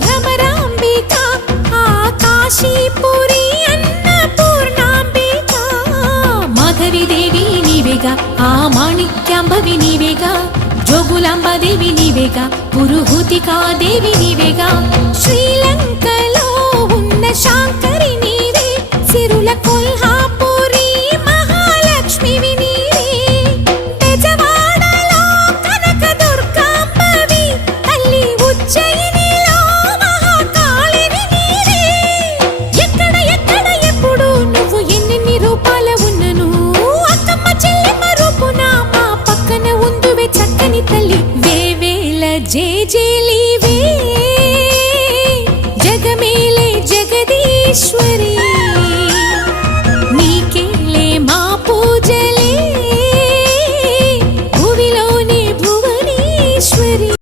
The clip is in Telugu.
భ్రమరాంబిక ఆ కాశీపురి అన్నపూర్ణాంబిక మాధవి దేవి నీవేగా ఆ మాణిక్యాంబవి నీవేగా జోగులాంబదేవి నీవేగా పురుహూతికా దేవి నీవేగా శ్రీలంకలో ఉన్న శాంకరి నీవే సిరుల కొల్హాపురి మహాలక్ష్మివి నీవే బెజవాడలో కనక దుర్గాంబవి తల్లి ఉజ్జయినిలో మహాకాళివి నీవే ఎక్కడ ఎక్కడ ఎప్పుడు నువ్వు ఎన్నెన్ని రూపాల ఉన్నను అక్కమ్మ చెల్లెమ్మ రూపున మా పక్కన ఉందువే చక్కని తల్లి వేవేల జేజేలివే జగమేలే జగదీశ్వరి